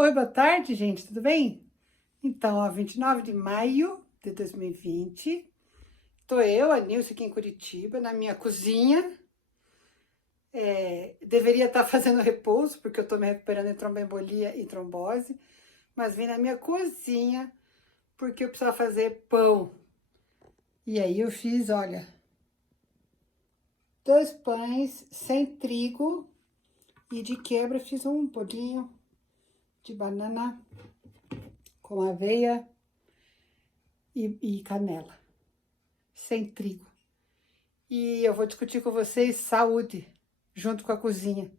Oi, boa tarde, gente, tudo bem? Então, ó, 29 de maio de 2020, tô eu, a Nilce, aqui em Curitiba, na minha cozinha. Deveria estar fazendo repouso, porque eu tô me recuperando de tromboembolia e trombose, mas vim na minha cozinha porque eu precisava fazer pão. E aí eu fiz, olha, 2 pães sem trigo e de quebra fiz um bolinho de banana com aveia e canela, sem trigo. E eu vou discutir com vocês saúde, junto com a cozinha.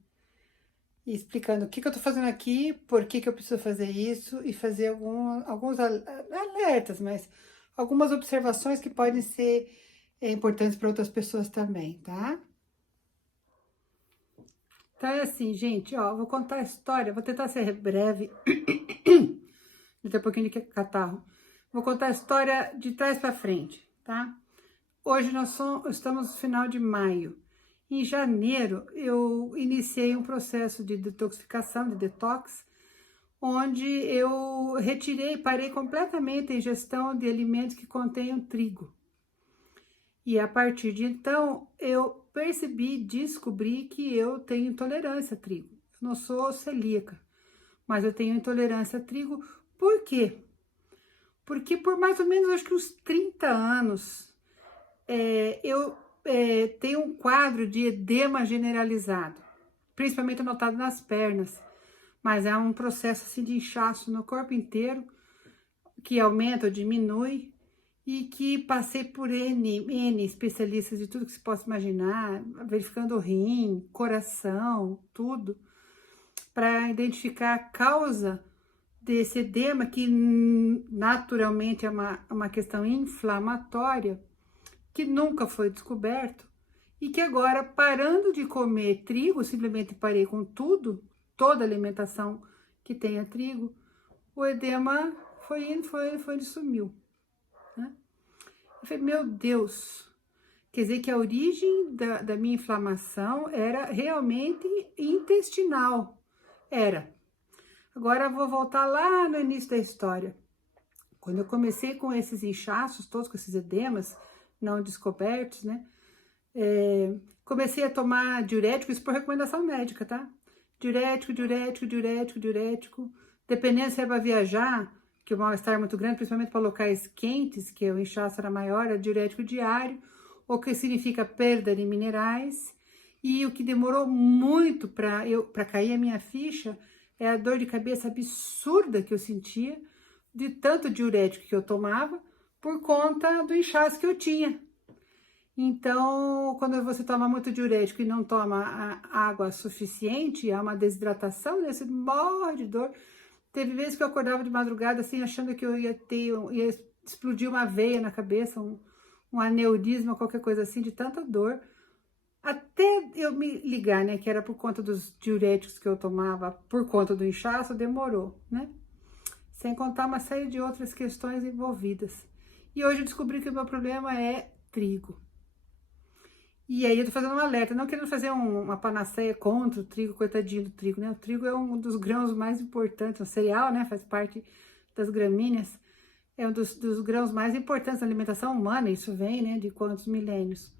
E explicando o que eu tô fazendo aqui, por que eu preciso fazer isso e fazer alguns alertas, mas algumas observações que podem ser importantes para outras pessoas também, tá? Então é assim, gente, ó, vou contar a história, vou tentar ser breve, daqui a pouquinho de catarro. Vou contar a história de trás para frente, tá? Hoje estamos no final de maio. Em janeiro, eu iniciei um processo de detoxificação, de detox, onde eu parei completamente a ingestão de alimentos que contenham trigo. E a partir de então, eu descobri que eu tenho intolerância a trigo. Eu não sou celíaca, mas eu tenho intolerância a trigo. Por quê? Porque por mais ou menos, acho que uns 30 anos, eu tenho um quadro de edema generalizado, principalmente notado nas pernas, mas é um processo assim, de inchaço no corpo inteiro, que aumenta ou diminui, e que passei por N especialistas de tudo que se possa imaginar, verificando o rim, coração, tudo, para identificar a causa desse edema, que naturalmente é uma questão inflamatória, que nunca foi descoberto, e que agora, parando de comer trigo, simplesmente parei com tudo, toda alimentação que tenha trigo, o edema foi indo e sumiu, né? Eu falei, meu Deus, quer dizer que a origem da minha inflamação era realmente intestinal, era. Agora eu vou voltar lá no início da história. Quando eu comecei com esses inchaços, todos com esses edemas não descobertos, né? Comecei a tomar diurético, isso por recomendação médica, tá? Diurético. Dependendo se é para viajar, que o mal-estar é muito grande, principalmente para locais quentes, que o inchaço era maior, é diurético diário, o que significa perda de minerais. E o que demorou muito para cair a minha ficha é a dor de cabeça absurda que eu sentia de tanto diurético que eu tomava por conta do inchaço que eu tinha. Então, quando você toma muito diurético e não toma água suficiente, há uma desidratação, né? Você morre de dor. Teve vezes que eu acordava de madrugada, assim, achando que eu ia explodir uma veia na cabeça, um aneurisma, qualquer coisa assim, de tanta dor. Até eu me ligar, né, que era por conta dos diuréticos que eu tomava, por conta do inchaço, demorou, né? Sem contar uma série de outras questões envolvidas. E hoje eu descobri que o meu problema é trigo. E aí eu tô fazendo um alerta, não querendo fazer uma panaceia contra o trigo, coitadinho do trigo, né? O trigo é um dos grãos mais importantes, o cereal, né? Faz parte das gramíneas, é um dos grãos mais importantes da alimentação humana, isso vem, né, de quantos milênios.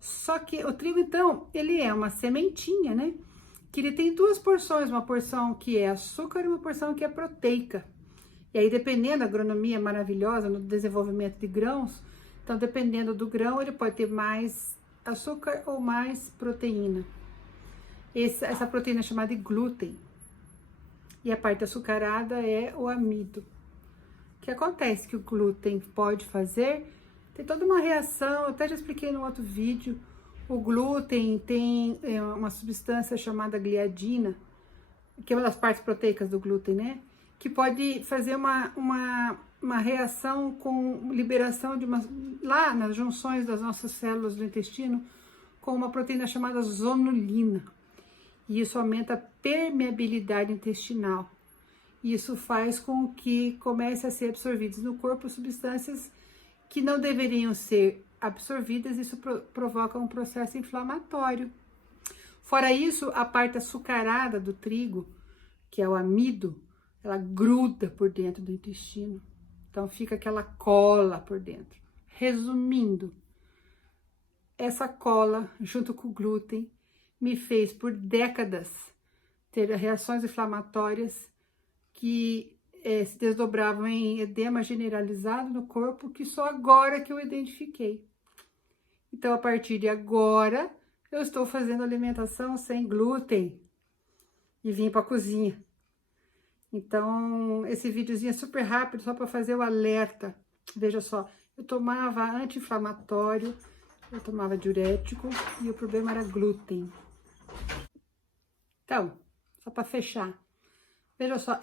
Só que o trigo, então, ele é uma sementinha, né? Que ele tem duas porções, uma porção que é açúcar e uma porção que é proteica. E aí, dependendo da agronomia maravilhosa no desenvolvimento de grãos, então, dependendo do grão, ele pode ter mais açúcar ou mais proteína. Essa proteína é chamada de glúten. E a parte açucarada é o amido. O que acontece que o glúten pode fazer? Tem toda uma reação, eu até já expliquei no outro vídeo. O glúten tem uma substância chamada gliadina, que é uma das partes proteicas do glúten, né? Que pode fazer uma reação com liberação de lá nas junções das nossas células do intestino, com uma proteína chamada zonulina. E isso aumenta a permeabilidade intestinal. Isso faz com que comece a ser absorvidas no corpo substâncias que não deveriam ser absorvidas. Isso provoca um processo inflamatório. Fora isso, a parte açucarada do trigo, que é o amido, ela gruda por dentro do intestino. Então fica aquela cola por dentro. Resumindo, essa cola, junto com o glúten, me fez por décadas ter reações inflamatórias que se desdobravam em edema generalizado no corpo, que só agora que eu identifiquei. Então, a partir de agora, eu estou fazendo alimentação sem glúten e vim para a cozinha. Então, esse videozinho é super rápido, só para fazer o alerta. Veja só, eu tomava anti-inflamatório, eu tomava diurético e o problema era glúten. Então, só para fechar, veja só,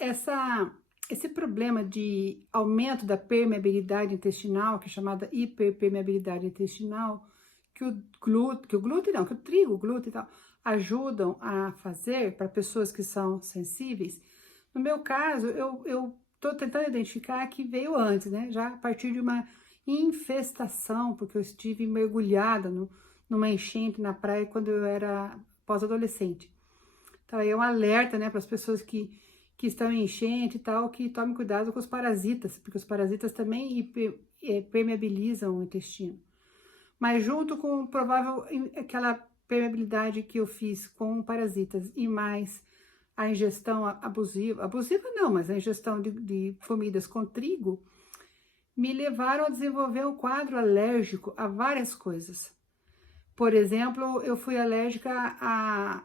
esse problema de aumento da permeabilidade intestinal, que é chamada hiperpermeabilidade intestinal, que o trigo, o glúten e tal, ajudam a fazer para pessoas que são sensíveis. No meu caso, eu tô tentando identificar que veio antes, né? Já a partir de uma infestação, porque eu estive mergulhada numa enchente na praia quando eu era pós-adolescente. Então, aí é um alerta, né, para as pessoas que estão em enchente e tal, que tomem cuidado com os parasitas, porque os parasitas também permeabilizam o intestino. Mas junto com provável aquela permeabilidade que eu fiz com parasitas e mais a ingestão abusiva não, mas a ingestão de comidas com trigo, me levaram a desenvolver um quadro alérgico a várias coisas. Por exemplo, eu fui alérgica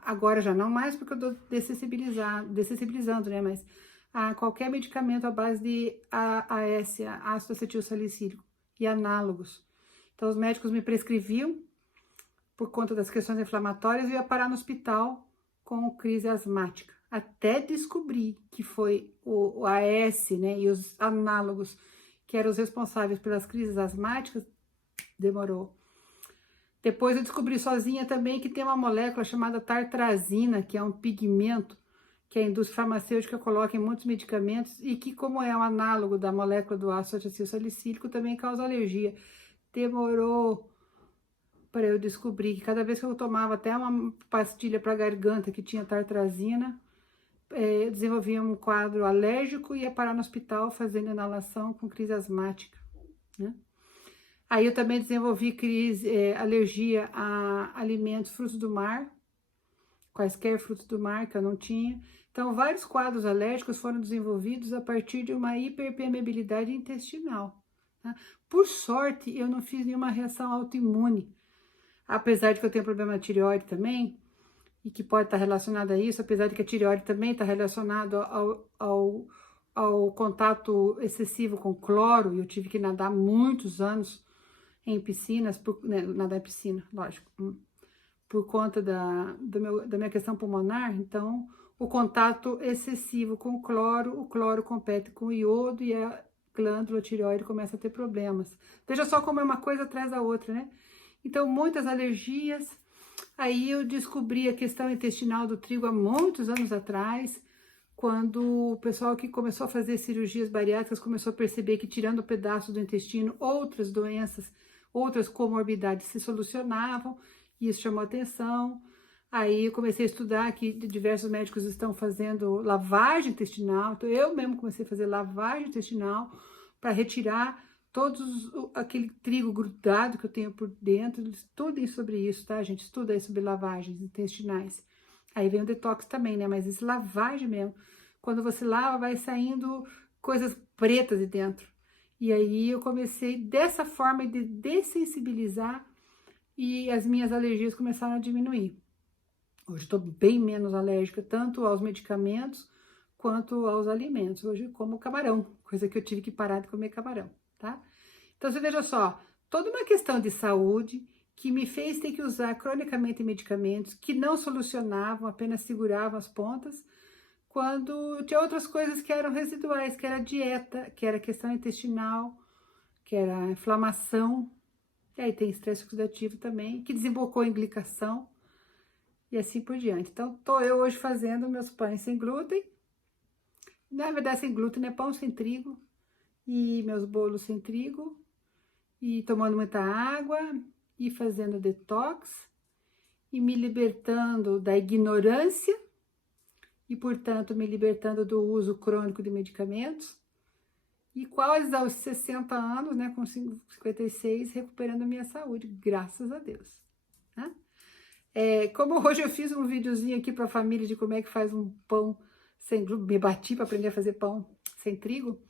agora já não mais, porque eu tô dessensibilizando, né? Mas a qualquer medicamento à base de AAS, ácido acetil salicílico, e análogos. Então, os médicos me prescreviam, por conta das questões inflamatórias, e eu ia parar no hospital com crise asmática. Até descobrir que foi o AS, né? E os análogos, que eram os responsáveis pelas crises asmáticas, demorou. Depois eu descobri sozinha também que tem uma molécula chamada tartrazina, que é um pigmento que a indústria farmacêutica coloca em muitos medicamentos e que, como é um análogo da molécula do ácido acetil salicílico, também causa alergia. Demorou para eu descobrir que cada vez que eu tomava até uma pastilha para garganta que tinha tartrazina, eu desenvolvia um quadro alérgico e ia parar no hospital fazendo inalação com crise asmática, né? Aí eu também desenvolvi alergia a alimentos, frutos do mar, quaisquer frutos do mar que eu não tinha. Então, vários quadros alérgicos foram desenvolvidos a partir de uma hiperpermeabilidade intestinal, tá? Por sorte, eu não fiz nenhuma reação autoimune, apesar de que eu tenho problema na tireoide também, e que pode estar relacionado a isso, apesar de que a tireoide também está relacionado ao contato excessivo com cloro, e eu tive que nadar muitos anos em piscinas, nadar em piscina, lógico, por conta da minha questão pulmonar. Então, o contato excessivo com o cloro compete com o iodo e a glândula tireoide começa a ter problemas. Veja só como é uma coisa atrás da outra, né? Então, muitas alergias. Aí eu descobri a questão intestinal do trigo há muitos anos atrás, quando o pessoal que começou a fazer cirurgias bariátricas começou a perceber que, tirando um pedaço do intestino, outras doenças, outras comorbidades se solucionavam, e isso chamou atenção. Aí eu comecei a estudar que diversos médicos estão fazendo lavagem intestinal, então eu mesmo comecei a fazer lavagem intestinal para retirar aquele trigo grudado que eu tenho por dentro. Estudem sobre isso, tá, gente? Estuda aí sobre lavagens intestinais. Aí vem o detox também, né? Mas isso, lavagem mesmo. Quando você lava, vai saindo coisas pretas de dentro. E aí eu comecei dessa forma de dessensibilizar e as minhas alergias começaram a diminuir. Hoje estou bem menos alérgica, tanto aos medicamentos quanto aos alimentos. Hoje eu como camarão, coisa que eu tive que parar de comer camarão, tá? Então, você veja só, toda uma questão de saúde que me fez ter que usar cronicamente medicamentos que não solucionavam, apenas seguravam as pontas, quando tinha outras coisas que eram residuais, que era dieta, que era questão intestinal, que era inflamação, e aí tem estresse oxidativo também, que desembocou em glicação, e assim por diante. Então, tô eu hoje fazendo meus pães sem glúten, na verdade sem glúten, né? Pão sem trigo, e meus bolos sem trigo, e tomando muita água, e fazendo detox, e me libertando da ignorância, e, portanto, me libertando do uso crônico de medicamentos. E quase aos 60 anos, né, com 56, recuperando a minha saúde, graças a Deus. Né? Como hoje eu fiz um videozinho aqui para a família de como é que faz um pão sem glúten, me bati para aprender a fazer pão sem trigo,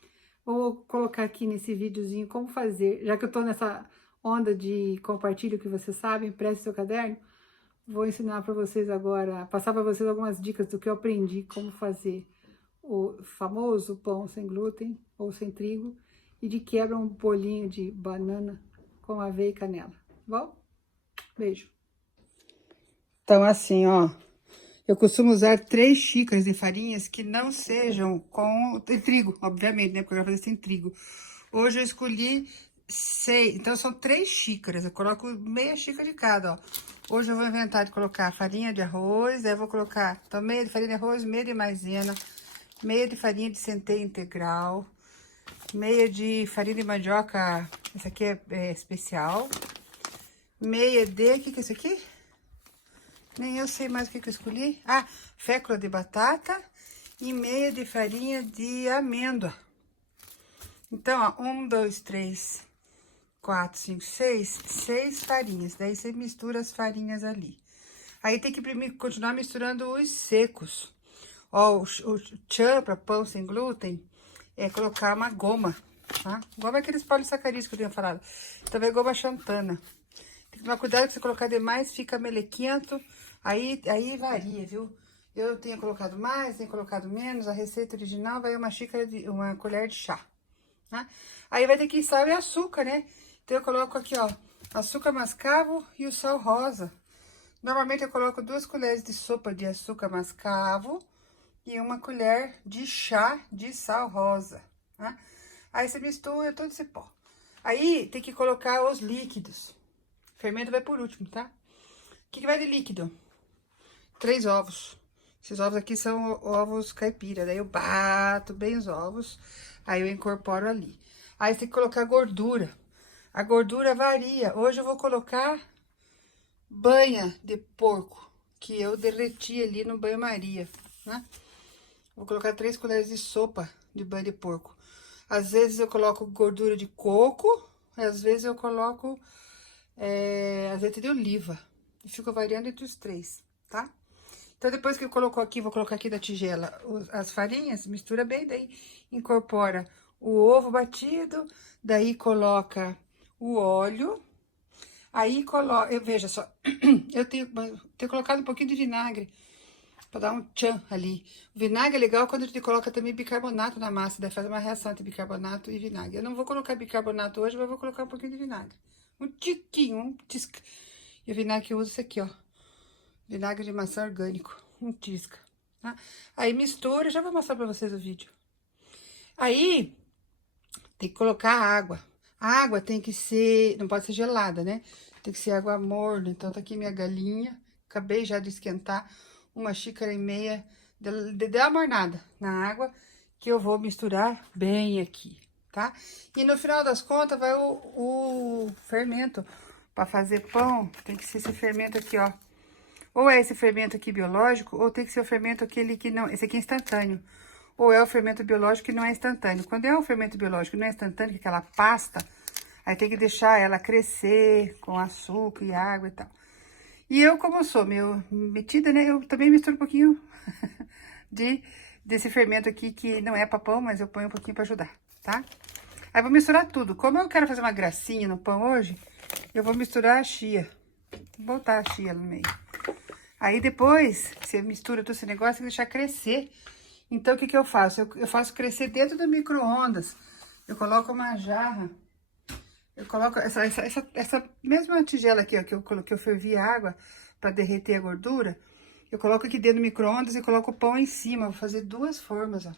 vou colocar aqui nesse videozinho como fazer, já que eu estou nessa onda de compartilho que vocês sabem, preste seu caderno, vou ensinar para vocês agora, passar para vocês algumas dicas do que eu aprendi, como fazer o famoso pão sem glúten ou sem trigo e de quebra um bolinho de banana com aveia e canela. Bom? Beijo. Então, assim, ó, eu costumo usar 3 xícaras de farinhas que não sejam com trigo, obviamente, né? Porque eu já fazer sem trigo. Hoje eu escolhi 6, então são 3 xícaras, eu coloco meia xícara de cada, ó. Hoje eu vou inventar de colocar farinha de arroz, aí eu vou colocar, então, meia de farinha de arroz, meia de maisena, meia de farinha de centeio integral, meia de farinha de mandioca, essa aqui é especial, meia de, o que é isso aqui? Nem eu sei mais o que eu escolhi. Ah, fécula de batata e meia de farinha de amêndoa. Então, ó, 1, 2, 3, 4, 5, 6 farinhas. Daí você mistura as farinhas ali. Aí tem que continuar misturando os secos. Ó, o tchan para pão sem glúten é colocar uma goma, tá? Goma é aqueles polissacarídeos que eu tinha falado. Também goma xantana. Tem que tomar cuidado que se colocar demais, fica melequento. Aí varia, viu? Eu tenho colocado mais, tenho colocado menos. A receita original vai uma colher de chá, tá? Aí vai ter que sal e açúcar, né? Então eu coloco aqui, ó, açúcar mascavo e o sal rosa. Normalmente eu coloco 2 colheres de sopa de açúcar mascavo e 1 colher de chá de sal rosa, tá? Aí você mistura todo esse pó. Aí tem que colocar os líquidos. O fermento vai por último, tá? O que vai de líquido? 3 ovos. Esses ovos aqui são ovos caipira. Daí eu bato bem os ovos. Aí eu incorporo ali. Aí você tem que colocar gordura. A gordura varia. Hoje eu vou colocar banha de porco, que eu derreti ali no banho-maria, né? Vou colocar 3 colheres de sopa de banha de porco. Às vezes eu coloco gordura de coco, às vezes eu coloco azeite de oliva. E fico variando entre os 3, tá? Então, depois que eu colocou aqui, vou colocar aqui da tigela as farinhas, mistura bem, daí incorpora o ovo batido, daí coloca o óleo, aí coloca, veja só, eu tenho colocado um pouquinho de vinagre, pra dar um tchan ali. O vinagre é legal quando a gente coloca também bicarbonato na massa, daí faz uma reação entre bicarbonato e vinagre. Eu não vou colocar bicarbonato hoje, mas vou colocar um pouquinho de vinagre. Um tiquinho, um tisca. E o vinagre que eu uso é esse aqui, ó. Vinagre de maçã orgânico, um tisca, tá? Aí mistura, já vou mostrar pra vocês o vídeo. Aí, tem que colocar água. A água tem que ser, não pode ser gelada, né? Tem que ser água morna. Então, tá aqui minha galinha. Acabei já de esquentar 1,5 xícaras de amornada na água, que eu vou misturar bem aqui, tá? E no final das contas, vai o fermento. Pra fazer pão, tem que ser esse fermento aqui, ó. Ou é esse fermento aqui biológico, ou tem que ser o fermento aquele que não... Esse aqui é instantâneo. Ou é o fermento biológico que não é instantâneo. Quando é o fermento biológico que não é instantâneo, que é aquela pasta, aí tem que deixar ela crescer com açúcar e água e tal. E eu, como sou meio metida, né, eu também misturo um pouquinho desse fermento aqui, que não é pra pão, mas eu ponho um pouquinho pra ajudar, tá? Aí vou misturar tudo. Como eu quero fazer uma gracinha no pão hoje, eu vou misturar a chia. Vou botar a chia no meio. Aí depois, você mistura todo esse negócio, tem que deixar crescer. Então, o que eu faço? Eu faço crescer dentro do micro-ondas. Eu coloco uma jarra. Eu coloco essa mesma tigela aqui, ó, que eu fervi a água para derreter a gordura. Eu coloco aqui dentro do micro-ondas e coloco o pão em cima. Vou fazer 2 formas, ó.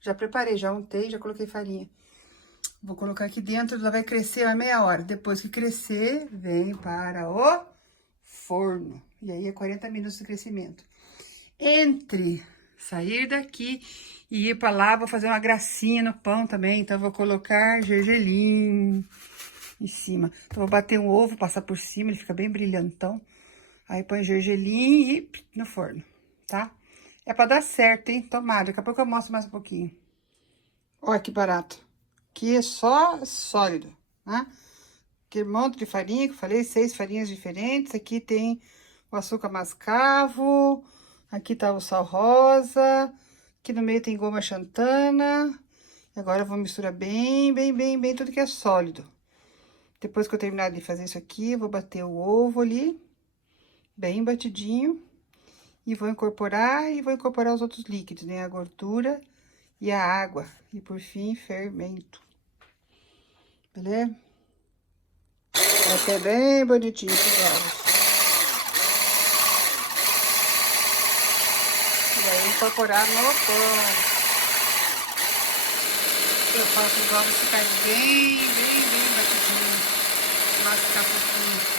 Já preparei, já untei, já coloquei farinha. Vou colocar aqui dentro, ela vai crescer a meia hora. Depois que crescer, vem para o forno. E aí é 40 minutos de crescimento. Entre sair daqui e ir para lá, vou fazer uma gracinha no pão também. Então, eu vou colocar gergelim em cima. Então, vou bater um ovo, passar por cima, ele fica bem brilhantão. Aí, põe gergelim e no forno, tá? É pra dar certo, hein? Tomara, daqui a pouco eu mostro mais um pouquinho. Olha que barato. Aqui é só sólido, né? Aquele monte de farinha que eu falei, 6 farinhas diferentes. Aqui tem o açúcar mascavo, aqui tá o sal rosa, aqui no meio tem goma xantana. Agora eu vou misturar bem tudo que é sólido. Depois que eu terminar de fazer isso aqui, eu vou bater o ovo ali, bem batidinho. E vou incorporar os outros líquidos, né? A gordura e a água. E por fim, fermento. Beleza? Vai ser bem bonitinho esses ovos. E aí incorporar no pão. Eu faço os ovos ficarem bem batidinhos. Mascar pouquinho.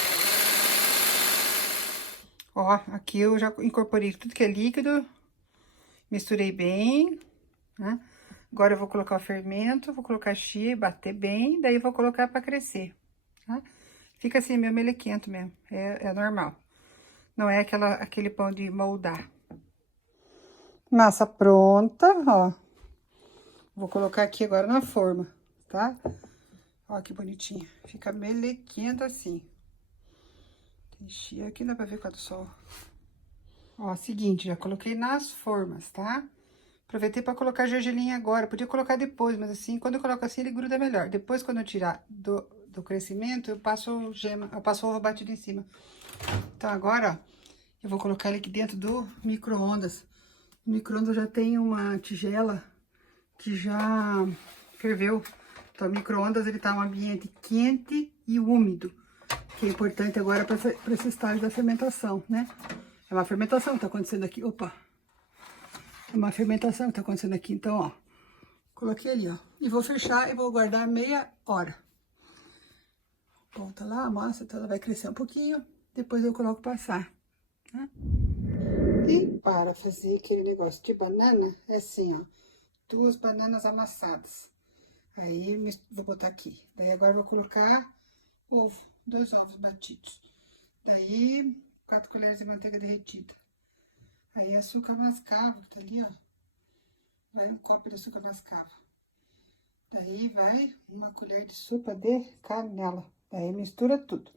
Ó, aqui eu já incorporei tudo que é líquido. Misturei bem, né? Agora eu vou colocar o fermento, vou colocar chia, bater bem, daí eu vou colocar pra crescer, tá? Fica assim, meio melequento mesmo, é normal. Não é aquele pão de moldar. Massa pronta, ó. Vou colocar aqui agora na forma, tá? Ó que bonitinho, fica melequento assim. Tem chia aqui, dá pra ver com a do sol. Ó, seguinte, já coloquei nas formas, tá? Aproveitei pra colocar gergelim agora, podia colocar depois, mas assim, quando eu coloco assim, ele gruda melhor. Depois, quando eu tirar do crescimento, eu passo gema, eu passo ovo batido em cima. Então, agora, ó, eu vou colocar ele aqui dentro do micro-ondas. O micro-ondas já tem uma tigela que já ferveu. Então, o micro-ondas, ele tá em um ambiente quente e úmido, que é importante agora para esse estágio da fermentação, né? É uma fermentação que tá acontecendo aqui, opa! É uma fermentação que tá acontecendo aqui, então, ó, coloquei ali, ó, e vou fechar e vou guardar meia hora. Volta lá a massa, então ela vai crescer um pouquinho, depois eu coloco passar, tá? E para fazer aquele negócio de banana, é assim, ó, 2 bananas amassadas. Aí, vou botar aqui. Daí, agora eu vou colocar ovo, 2 ovos batidos. Daí, 4 colheres de manteiga derretida. Aí, açúcar mascavo, que tá ali, ó. Vai um copo de açúcar mascavo. Daí, vai uma colher de sopa de canela. Daí, mistura tudo.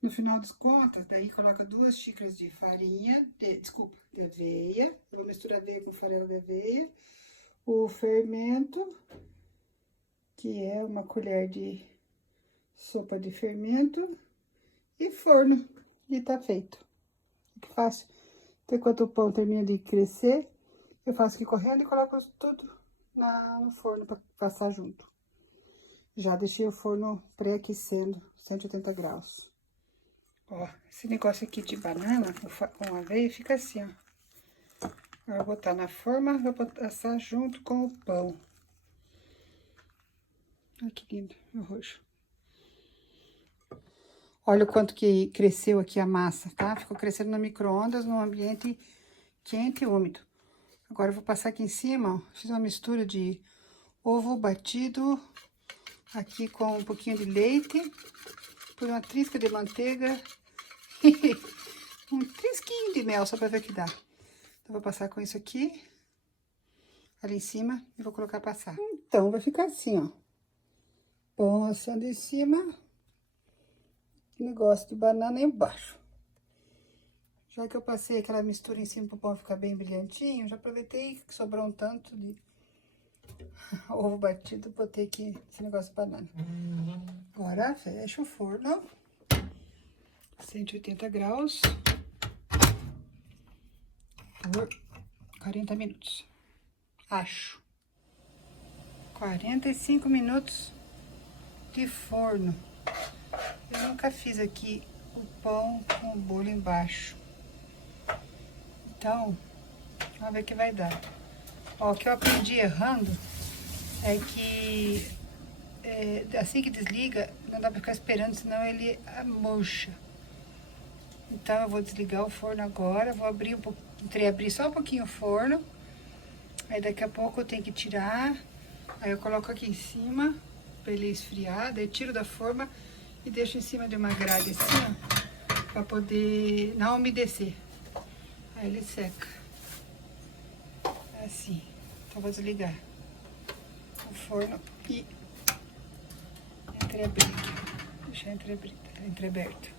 No final das contas, daí, coloca 2 xícaras de farinha, de aveia. Eu vou misturar aveia com farelo de aveia. O fermento, que é uma colher de sopa de fermento. E forno. E tá feito. Que fácil. Então, enquanto o pão termina de crescer, eu faço aqui correndo e coloco tudo no forno para passar junto. Já deixei o forno pré-aquecendo, 180 graus. Ó, esse negócio aqui de banana com aveia fica assim, ó. Agora eu vou botar na forma, vou passar junto com o pão. Olha que lindo, o roxo. Olha o quanto que cresceu aqui a massa, tá? Ficou crescendo no micro-ondas, num ambiente quente e úmido. Agora eu vou passar aqui em cima, ó. Fiz uma mistura de ovo batido, aqui com um pouquinho de leite, por uma trisca de manteiga, um trisquinho de mel, só pra ver o que dá. Então, vou passar com isso aqui, ali em cima, e vou colocar passar. Então, vai ficar assim, ó. Pão assando em cima, negócio de banana embaixo. Já que eu passei aquela mistura em cima pro pão ficar bem brilhantinho, já aproveitei que sobrou um tanto de ovo batido, botei aqui esse negócio de banana. Agora, fecha o forno. 180 graus. Por 40 minutos. Acho. 45 minutos de forno. Eu nunca fiz aqui o pão com o bolo embaixo. Então, vamos ver o que vai dar. Ó, o que eu aprendi errando é que assim que desliga, não dá pra ficar esperando, senão ele murcha. Então, eu vou desligar o forno agora, vou abrir um pouquinho, abrir só um pouquinho o forno. Aí, daqui a pouco eu tenho que tirar, aí eu coloco aqui em cima, pra ele esfriar, daí tiro da forma e deixo em cima de uma grade assim, ó, pra poder não umedecer. Aí ele seca. Assim. Então, vou desligar o forno e entreabrir aqui. Deixar entreaberto.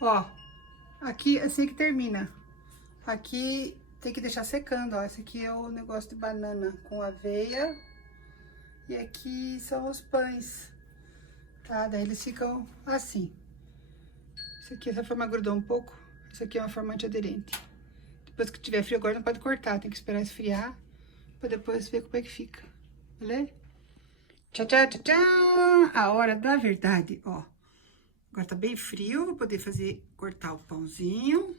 Ó, aqui assim que termina. Aqui tem que deixar secando, ó. Esse aqui é o negócio de banana com aveia. E aqui são os pães, tá? Daí eles ficam assim. Esse aqui, essa forma grudou um pouco. Esse aqui é uma forma antiaderente. Depois que tiver frio, agora não pode cortar. Tem que esperar esfriar pra depois ver como é que fica. Beleza? Tchau, tchau, tchau, tchau! A hora da verdade, ó. Agora tá bem frio, vou poder cortar o pãozinho.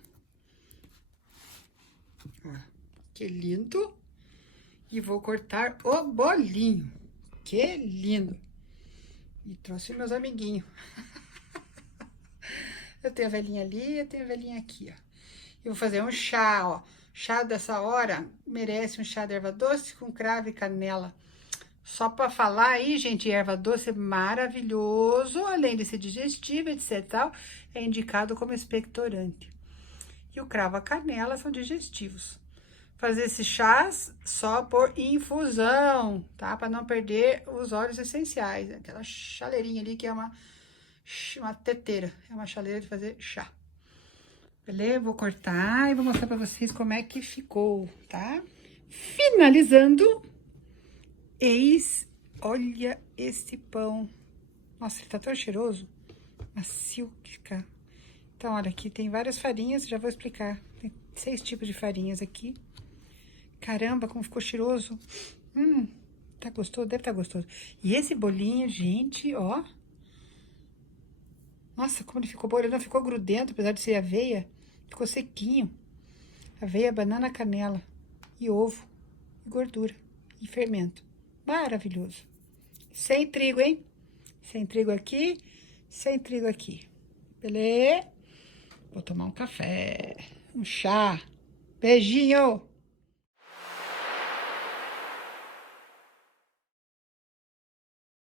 Ó, que lindo. E vou cortar o bolinho. Que lindo! E trouxe meus amiguinhos. Eu tenho a velhinha ali, eu tenho a velhinha aqui, ó. Eu vou fazer um chá, ó. Chá dessa hora merece um chá de erva doce com cravo e canela. Só para falar aí, gente, erva doce é maravilhoso, além de ser digestivo, etc. Tal, é indicado como expectorante. E o cravo e a canela são digestivos. Fazer esses chás só por infusão, tá? Para não perder os óleos essenciais. Aquela chaleirinha ali que é uma teteira, é uma chaleira de fazer chá. Beleza? Vou cortar e vou mostrar pra vocês como é que ficou, tá? Finalizando, olha esse pão. Nossa, ele tá tão cheiroso, macio que fica. Então, olha, aqui tem várias farinhas, já vou explicar. Tem 6 tipos de farinhas aqui. Caramba, como ficou cheiroso. Tá gostoso? Deve estar gostoso. E esse bolinho, gente, ó. Nossa, como ele ficou bom. Ele não ficou grudento, apesar de ser aveia. Ficou sequinho. Aveia, banana, canela. E ovo. E gordura. E fermento. Maravilhoso. Sem trigo, hein? Sem trigo aqui. Sem trigo aqui. Beleza? Vou tomar um café. Um chá. Beijinho!